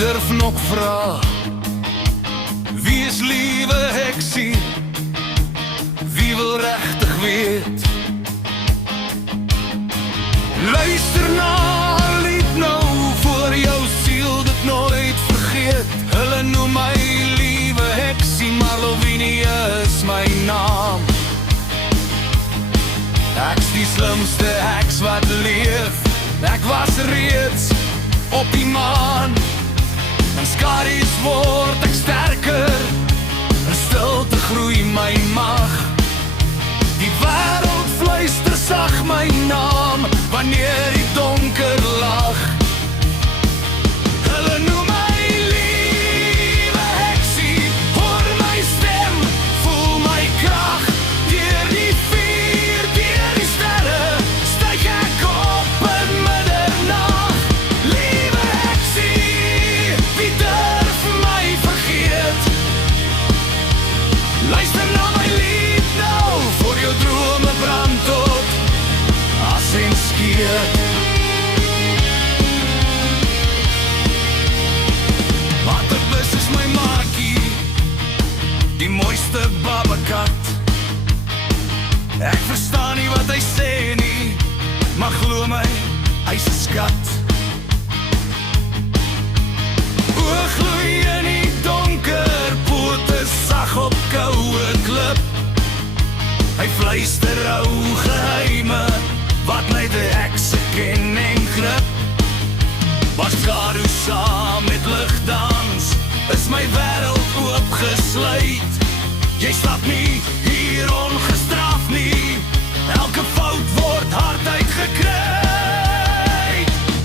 durf nog vra, wie is liewe heksie? Wie wil regtig weet? Luister na haar lied nou, voor jou siel dit nooit vergeet. Hulle noem my liewe heksie, maar Lavinia is my naam. Ek's die slimste heks wat leef, ek was reeds op die maan. En skaries word ek sterker, in stilte groei my mag. Die wêreld fluister sag my naam, wanneer die donker lag. Hulle noem my liewe heksie, hoor my stem, voel my krag. Deur die vuur, deur die sterre, styg ek op in middernag. Liewe heksie, wie durf my vergeet? Luister na my lied nou, voor jou drome brand tot as en skeer. Waterbus is my maakie, die mooiste babakat. Ek verstaan nie wat hy sê nie, maar glo my, hy's 'n skat. Oog gloei in die donker, pote sag op koue klip. Hy fluister ou geheime, wat my die hekse ken en grip. Was skadu saam met lig dans, is my wêreld oopgesluit. Jy stap nie hier ongestraf nie, elke fout word hard uitgekry.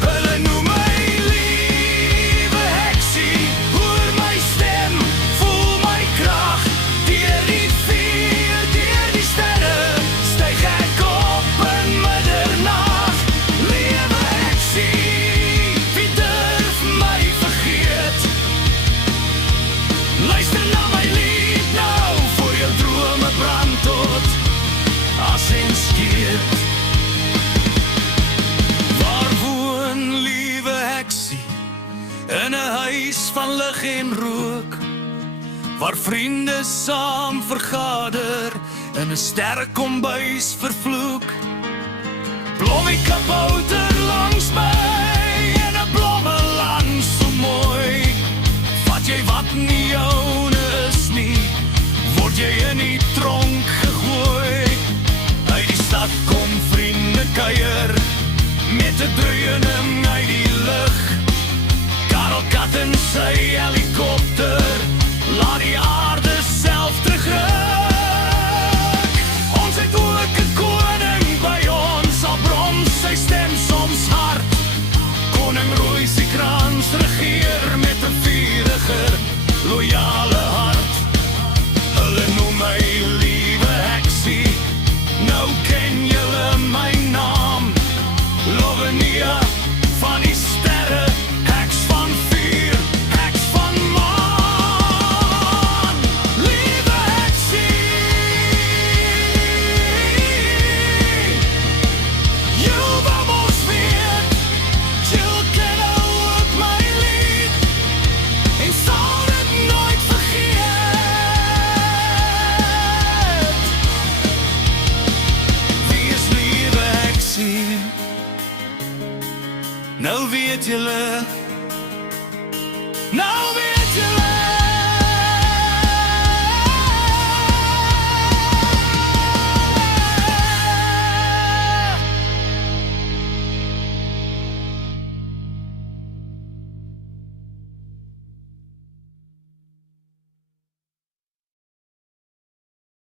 Hulle noem my liewe heksie, hoor my stem, voel my krag. Deur die vuur, deur die sterre, styg ek op in middernag. Liewe heksie, wie durf my vergeet? Luister na my lied nou, voor jou drome brand tot as en skeet. Waar woon liewe heksie? In 'n huis van lig en rook, waar vriende saam vergader, in 'n sterrekombuis vervloek. Blommie kabouter langs my, in 'n blommeland so mooi. Vat jy wat nie joune is nie, word jy in die tronk gegooi. Uit die stad kom vriende kuier, met 'n dreuning uit die lug. Karel Kat in sy helikopter, laat die aarde self terugruk. Ons het ook 'n koning by ons, al brom sy stem soms hard. Koning Rooisiekrans regeer met 'n vuriger, loyale hart. Hulle noem my liewe heksie, nou ken julle my naam. Lavinia van die sterre, heks van vuur, heks van maan. Liewe heksie, jy wou mos weet, jy ken ook my lied, en sal dit nooit vergeet. Wie is liewe heksie? Nou weet julle, nou